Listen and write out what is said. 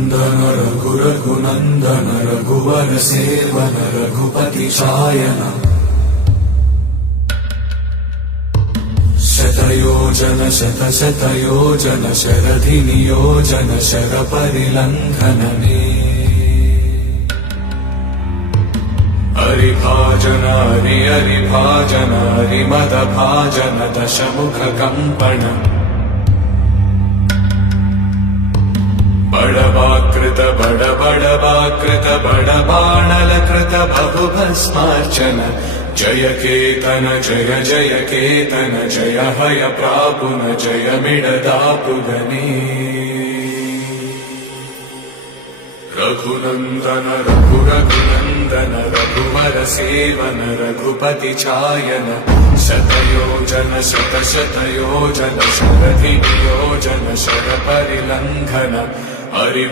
रघुनन्दन रघुरघुनन्दन रघुवर seven Raghupati चायन शतयोजन शतशतयोजन शरधि नियोजन sir परिलङ्घनने हरिभाजन हरिभाजन हरिमदभाजन दशमुख कम्पन बड़वाकृत बड़वाकृत बड़बाणलकृत बहुभस्मार्चन जय केतन जय जय केतन जय हय प्रापुन जय मिडदापुगने रघुनन्दन रघुरघुनन्दन रघुवर सेवन रघुपति चायन शतयोजन शतशतयोजन शरधि नियोजन शर परिलङ्घन हरि